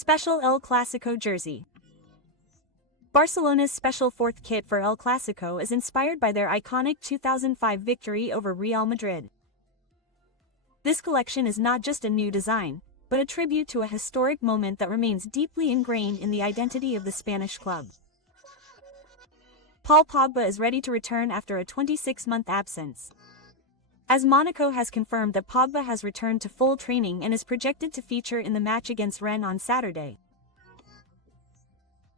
Special El Clasico jersey. Barcelona's special fourth kit for El Clasico is inspired by their iconic 2005 victory over Real Madrid. This collection is not just a new design, but a tribute to a historic moment that remains deeply ingrained in the identity of the Spanish club. Paul Pogba is ready to return after a 26-month absence. As Monaco has confirmed that Pogba has returned to full training and is projected to feature in the match against Rennes on Saturday.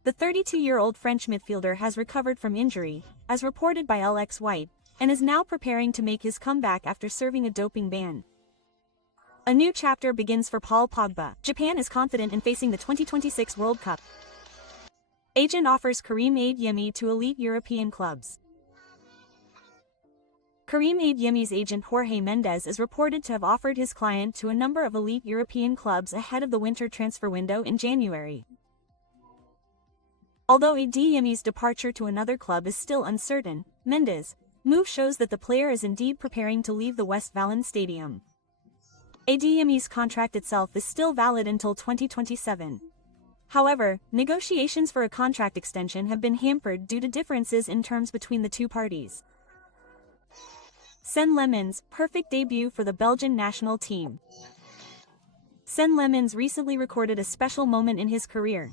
The 32-year-old French midfielder has recovered from injury, as reported by LX White, and is now preparing to make his comeback after serving a doping ban. A new chapter begins for Paul Pogba. Japan is confident in facing the 2026 World Cup. Agent offers Karim Adeyemi to elite European clubs. Karim Adeyemi's agent Jorge Mendes is reported to have offered his client to a number of elite European clubs ahead of the winter transfer window in January. Although Adeyemi's departure to another club is still uncertain, Mendes' move shows that the player is indeed preparing to leave the Westfalen Stadium. Adeyemi's contract itself is still valid until 2027. However, negotiations for a contract extension have been hampered due to differences in terms between the two parties. Sen Lemans' perfect debut for the Belgian national team. Sen Lemans recently recorded a special moment in his career.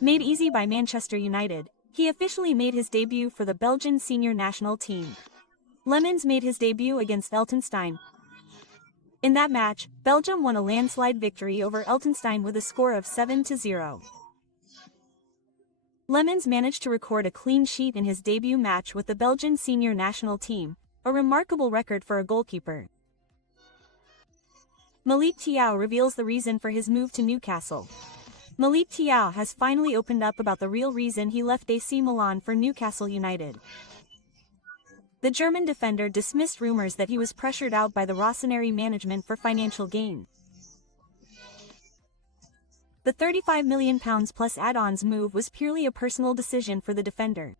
Made easy by Manchester United, he officially made his debut for the Belgian senior national team. Lemans made his debut against Liechtenstein. In that match, Belgium won a landslide victory over Liechtenstein with a score of 7-0. Lemans managed to record a clean sheet in his debut match with the Belgian senior national team, a remarkable record for a goalkeeper. Militao reveals the reason for his move to Newcastle. Militao has finally opened up about the real reason he left AC Milan for Newcastle United. The German defender dismissed rumors that he was pressured out by the Rossoneri management for financial gain. The £35 million plus add-ons move was purely a personal decision for the defender.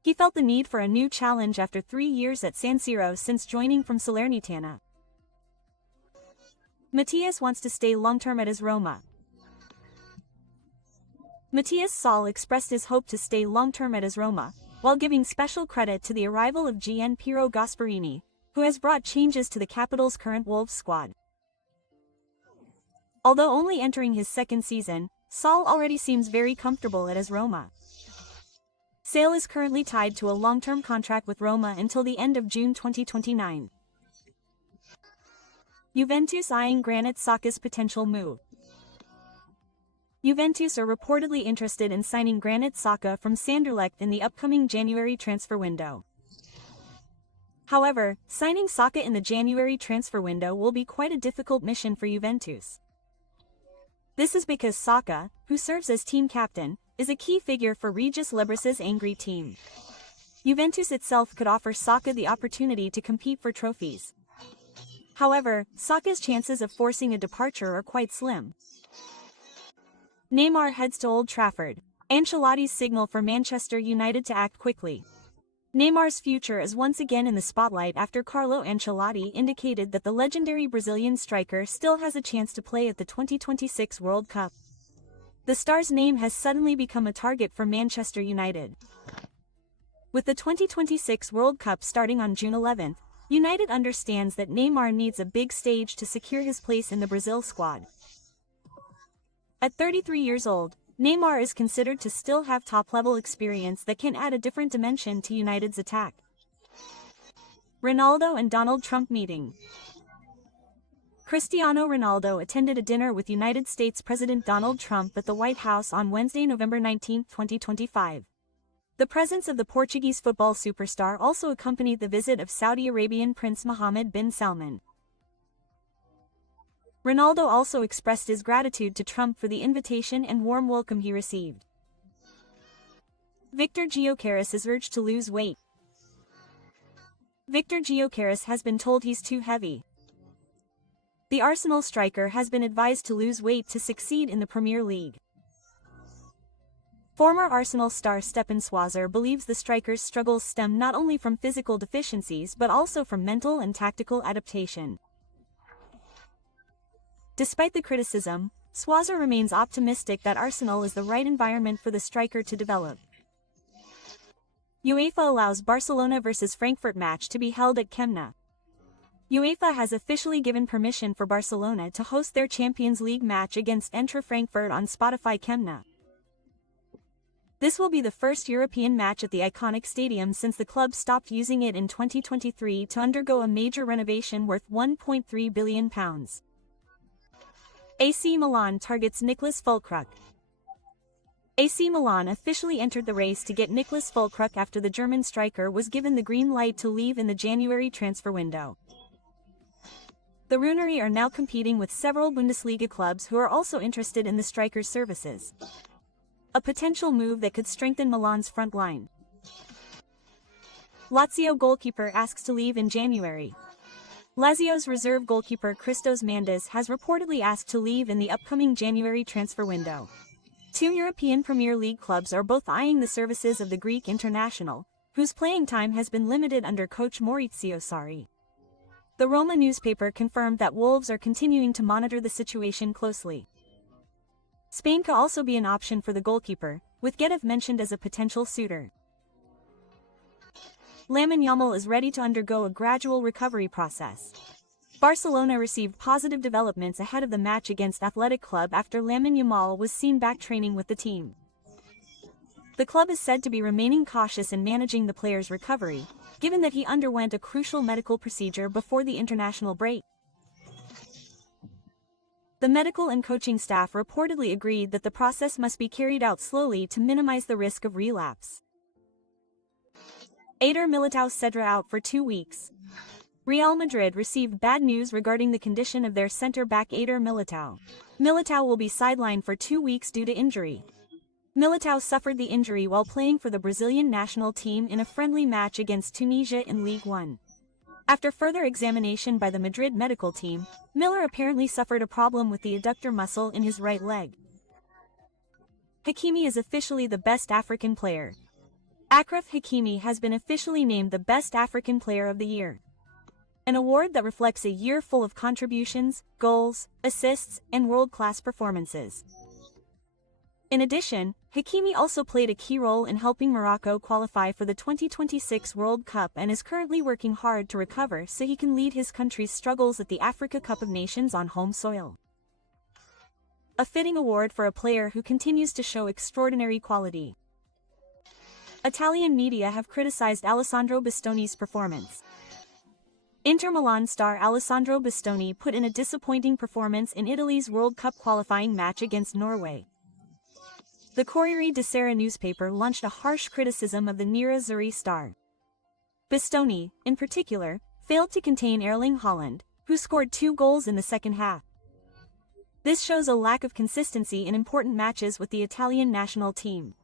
He felt the need for a new challenge after 3 years at San Siro since joining from Salernitana. Matthias wants to stay long-term at AS Roma. Matthias Saul expressed his hope to stay long-term at AS Roma, while giving special credit to the arrival of GN Piero Gasparini, who has brought changes to the capital's current Wolves squad. Although only entering his second season, Saul already seems very comfortable at AS Roma. Sale is currently tied to a long-term contract with Roma until the end of June 2029. Juventus eyeing Granit Xhaka's potential move. Juventus are reportedly interested in signing Granit Xhaka from Anderlecht in the upcoming January transfer window. However, signing Xhaka in the January transfer window will be quite a difficult mission for Juventus. This is because Xhaka, who serves as team captain, is a key figure for Regis Lebris's angry team. Juventus itself could offer Xhaka the opportunity to compete for trophies. However, Xhaka's chances of forcing a departure are quite slim. Neymar heads to Old Trafford. Ancelotti's signal for Manchester United to act quickly. Neymar's future is once again in the spotlight after Carlo Ancelotti indicated that the legendary Brazilian striker still has a chance to play at the 2026 World Cup. The star's name has suddenly become a target for Manchester United. With the 2026 World Cup starting on June 11th, United understands that Neymar needs a big stage to secure his place in the Brazil squad. At 33 years old, Neymar is considered to still have top-level experience that can add a different dimension to United's attack. Ronaldo and Donald Trump meeting. Cristiano Ronaldo attended a dinner with United States President Donald Trump at the White House on Wednesday, November 19, 2025. The presence of the Portuguese football superstar also accompanied the visit of Saudi Arabian Prince Mohammed bin Salman. Ronaldo also expressed his gratitude to Trump for the invitation and warm welcome he received. Victor Gyökeres is urged to lose weight. Victor Gyökeres has been told he's too heavy. The Arsenal striker has been advised to lose weight to succeed in the Premier League. Former Arsenal star Stephan Schweizer believes the striker's struggles stem not only from physical deficiencies but also from mental and tactical adaptation. Despite the criticism, Schwarzer remains optimistic that Arsenal is the right environment for the striker to develop. UEFA allows Barcelona vs Frankfurt match to be held at Camp Nou. UEFA has officially given permission for Barcelona to host their Champions League match against Eintracht Frankfurt on Spotify Camp Nou. This will be the first European match at the iconic stadium since the club stopped using it in 2023 to undergo a major renovation worth £1.3 billion. AC Milan targets Niklas Füllkrug. AC Milan officially entered the race to get Niklas Füllkrug after the German striker was given the green light to leave in the January transfer window. The Rönerie are now competing with several Bundesliga clubs who are also interested in the striker's services. A potential move that could strengthen Milan's front line. Lazio goalkeeper asks to leave in January. Lazio's reserve goalkeeper Christos Mandas has reportedly asked to leave in the upcoming January transfer window. Two European Premier League clubs are both eyeing the services of the Greek international, whose playing time has been limited under coach Maurizio Sarri. The Roma newspaper confirmed that Wolves are continuing to monitor the situation closely. Spain could also be an option for the goalkeeper, with Getafe mentioned as a potential suitor. Lamine Yamal is ready to undergo a gradual recovery process. Barcelona received positive developments ahead of the match against Athletic Club after Lamine Yamal was seen back training with the team. The club is said to be remaining cautious in managing the player's recovery, given that he underwent a crucial medical procedure before the international break. The medical and coaching staff reportedly agreed that the process must be carried out slowly to minimize the risk of relapse. Eder Militao Cedra out for 2 weeks. Real Madrid received bad news regarding the condition of their center-back Eder Militao. Militao will be sidelined for 2 weeks due to injury. Militao suffered the injury while playing for the Brazilian national team in a friendly match against Tunisia in League One. After further examination by the Madrid medical team, Miller apparently suffered a problem with the adductor muscle in his right leg. Hakimi is officially the best African player. Achraf Hakimi has been officially named the Best African Player of the Year. An award that reflects a year full of contributions, goals, assists, and world-class performances. In addition, Hakimi also played a key role in helping Morocco qualify for the 2026 World Cup and is currently working hard to recover so he can lead his country's struggles at the Africa Cup of Nations on home soil. A fitting award for a player who continues to show extraordinary quality. Italian media have criticized Alessandro Bastoni's performance. Inter Milan star Alessandro Bastoni put in a disappointing performance in Italy's World Cup qualifying match against Norway. The Corriere della Sera newspaper launched a harsh criticism of the Nerazzurri star. Bastoni, in particular, failed to contain Erling Haaland, who scored 2 goals in the second half. This shows a lack of consistency in important matches with the Italian national team.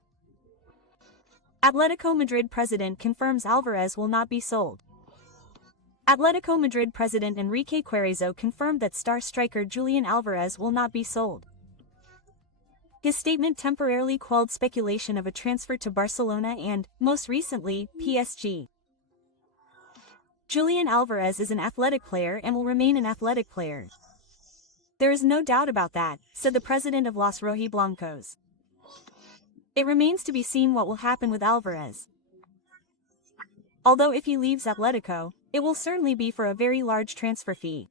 Atletico Madrid president confirms Alvarez will not be sold. Atletico Madrid president Enrique Cerezo confirmed that star striker Julian Alvarez will not be sold. His statement temporarily quelled speculation of a transfer to Barcelona and, most recently, PSG. Julian Alvarez is an athletic player and will remain an athletic player. There is no doubt about that, said the president of Los Rojiblancos. It remains to be seen what will happen with Alvarez. Although if he leaves Atletico, it will certainly be for a very large transfer fee.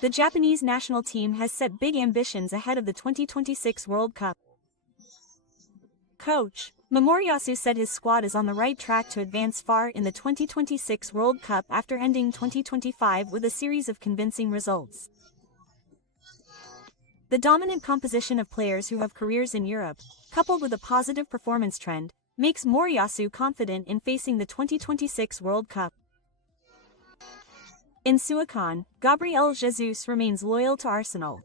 The Japanese national team has set big ambitions ahead of the 2026 World Cup. Coach Moriyasu said his squad is on the right track to advance far in the 2026 World Cup after ending 2025 with a series of convincing results. The dominant composition of players who have careers in Europe, coupled with a positive performance trend, makes Moriyasu confident in facing the 2026 World Cup. In Suacan, Gabriel Jesus remains loyal to Arsenal.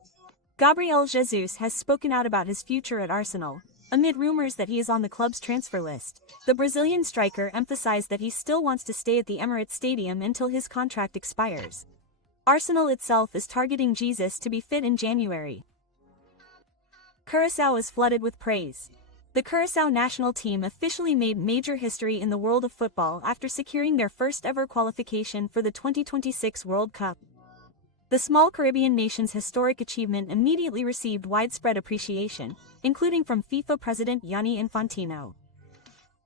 Gabriel Jesus has spoken out about his future at Arsenal, amid rumors that he is on the club's transfer list. The Brazilian striker emphasized that he still wants to stay at the Emirates Stadium until his contract expires. Arsenal itself is targeting Jesus to be fit in January. Curaçao is flooded with praise. The Curaçao national team officially made major history in the world of football after securing their first ever qualification for the 2026 World Cup. The small Caribbean nation's historic achievement immediately received widespread appreciation, including from FIFA president Gianni Infantino.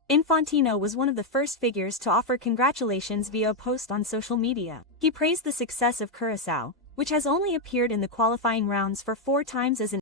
Infantino was one of the first figures to offer congratulations via a post on social media. He praised the success of Curaçao, which has only appeared in the qualifying rounds for 4 times as an